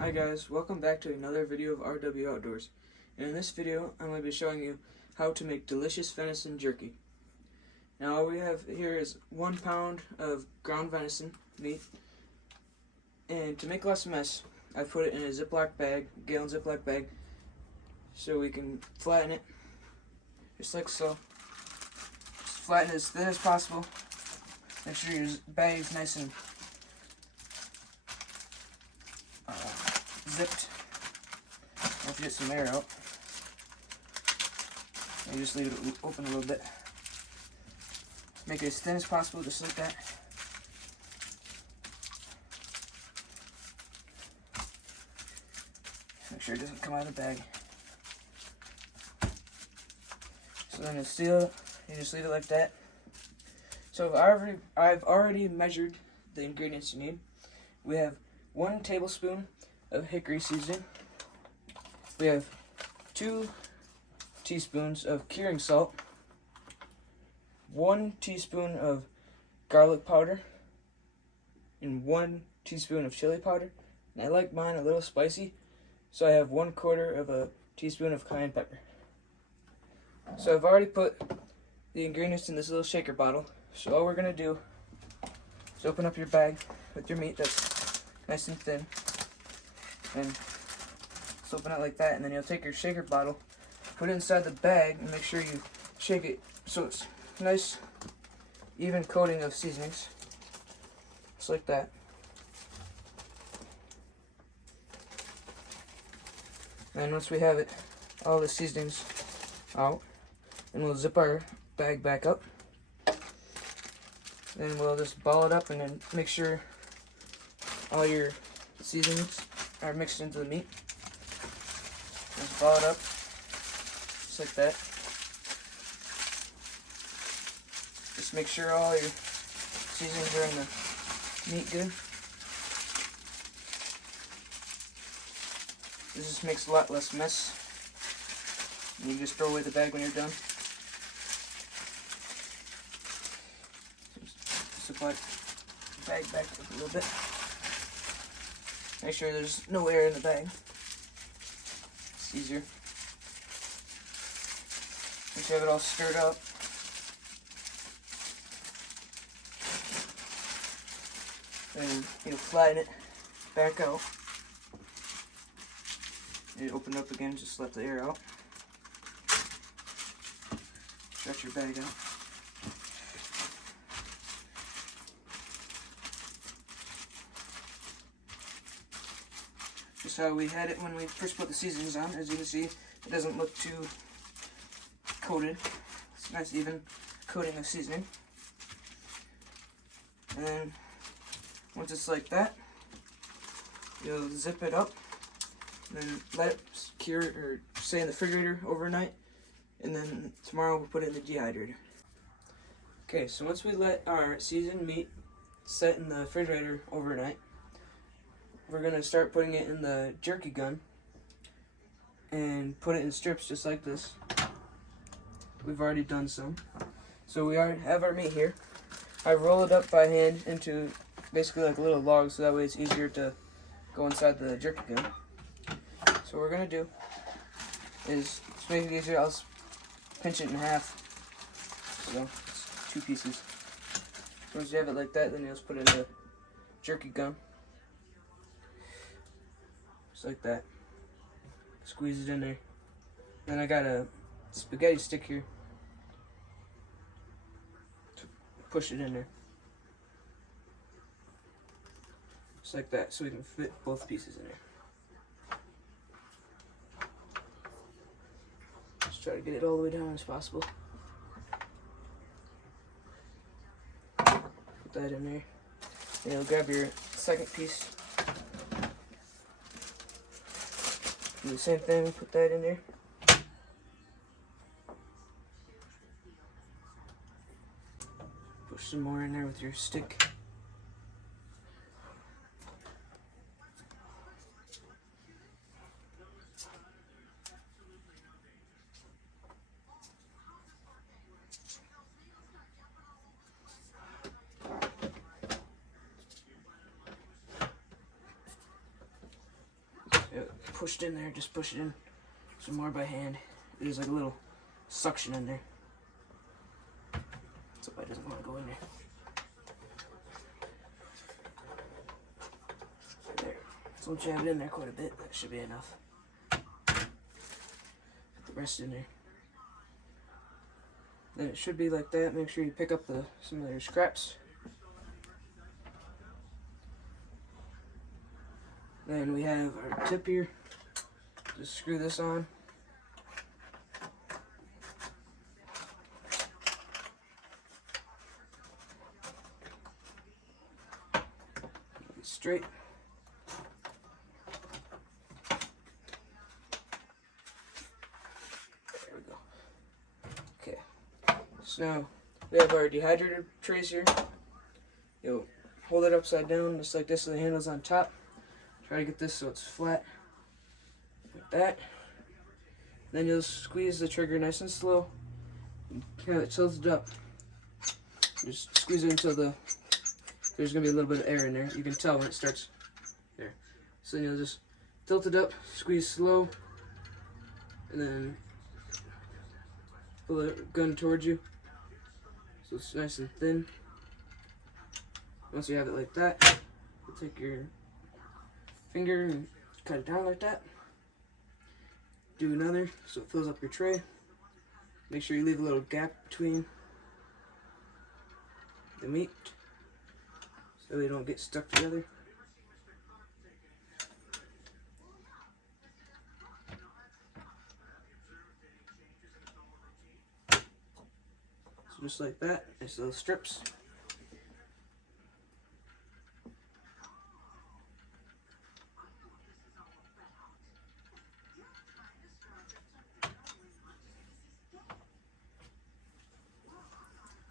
Hi guys, welcome back to another video of RW Outdoors. And in this video, I'm going to be showing you how to make delicious venison jerky. Now all we have here is 1 pound of ground venison meat. And to make less mess, I put it in a Ziploc bag, gallon Ziploc bag, so we can flatten it, just like so. Just flatten it as thin as possible. Make sure your bag is nice and zipped. Once you get some air out, you just leave it open a little bit. Make it as thin as possible, just like that. Make sure it doesn't come out of the bag. So then to seal it, you just leave it like that. So I've already measured the ingredients you need. We have 1 tablespoon of hickory seasoning. We have 2 teaspoons of curing salt, 1 teaspoon of garlic powder, and 1 teaspoon of chili powder. And I like mine a little spicy, so I have 1/4 of a teaspoon of cayenne pepper. So I've already put the ingredients in this little shaker bottle. So all we're gonna do is open up your bag with your meat that's nice and thin, and just open it like that, and then you'll take your shaker bottle, put it inside the bag, and make sure you shake it so it's nice, even coating of seasonings, just like that. And once we have it, all the seasonings out, and we'll zip our bag back up. Then we'll just ball it up and then make sure all your seasonings are mixed into the meat. Just ball it up, just like that. Just make sure all your seasonings are in the meat good. This just makes a lot less mess. And you just throw away the bag when you're done. Zip the bag back up a little bit. Make sure there's no air in the bag. It's easier. Once you have it all stirred up, then you flatten it back out. You open it up again, just let the air out. Stretch your bag out. Just how we had it when we first put the seasonings on. As you can see, it doesn't look too coated. It's a nice even coating of seasoning. And then once it's like that, you'll zip it up and then let it cure or stay in the refrigerator overnight, and then tomorrow we'll put it in the dehydrator. Okay, so once we let our seasoned meat set in the refrigerator overnight, we're going to start putting it in the jerky gun and put it in strips just like this. We've already done some. So we already have our meat here. I roll it up by hand into basically like a little log, so that way it's easier to go inside the jerky gun. So what we're going to do is, to make it easier, I'll just pinch it in half. So it's 2 pieces. Once you have it like that, then you'll just put it in the jerky gun. Just like that. Squeeze it in there. Then I got a spaghetti stick here to push it in there. Just like that, so we can fit both pieces in there. Just try to get it all the way down as possible. Put that in there. And you'll grab your second piece. Do the same thing, put that in there. Push some more in there with your stick. pushed in there, just push it in some more by hand. There's like a little suction in there. Somebody doesn't want to go in there. There. So we'll jab it in there quite a bit. That should be enough. Put the rest in there. Then it should be like that. Make sure you pick up some of your scraps. Then we have our tip here. Just screw this on. Straight. There we go. Okay. So now we have our dehydrator trays here. You'll hold it upside down just like this, so the handle's on top. Try to get this so it's flat. Like that. Then you'll squeeze the trigger nice and slow. And have it tilted up. Just squeeze it until there's going to be a little bit of air in there. You can tell when it starts there. So then you'll just tilt it up, squeeze slow, and then pull the gun towards you. So it's nice and thin. Once you have it like that, you'll take your finger and cut it down like that. Do another so it fills up your tray. Make sure you leave a little gap between the meat so they don't get stuck together. So just like that, nice little strips.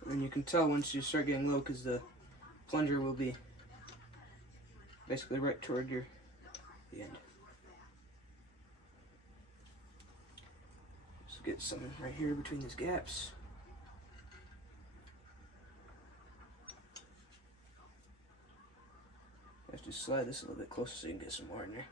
And you can tell once you start getting low because the plunger will be basically right toward the end. Just get some right here between these gaps. You have to slide this a little bit closer so you can get some more in there.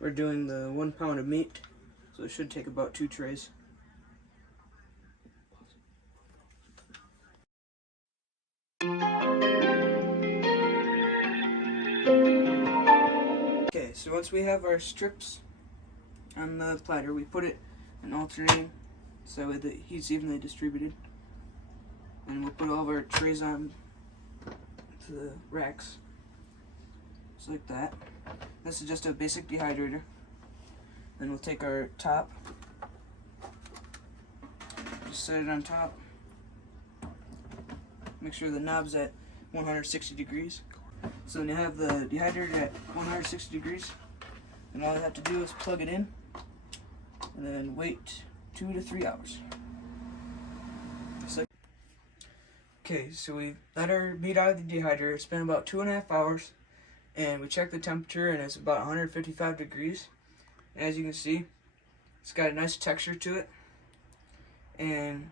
We're doing the 1 pound of meat, so it should take about 2 trays. Okay, so once we have our strips on the platter, we put it in alternating so the heat's evenly distributed. And we'll put all of our trays on to the racks. Just like that. This is just a basic dehydrator. Then we'll take our top, just set it on top. Make sure the knob's at 160 degrees. So when you have the dehydrator at 160 degrees, then all you have to do is plug it in and then wait 2 to 3 hours. So, okay, so we let our meat out of the dehydrator. It's been about 2.5 hours. And we checked the temperature and it's about 155 degrees. As you can see, it's got a nice texture to it. And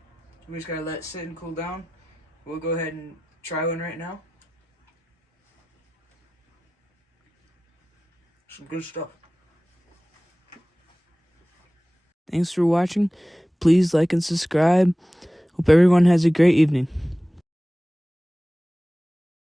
we just gotta let it sit and cool down. We'll go ahead and try one right now. Some good stuff. Thanks for watching. Please like and subscribe. Hope everyone has a great evening.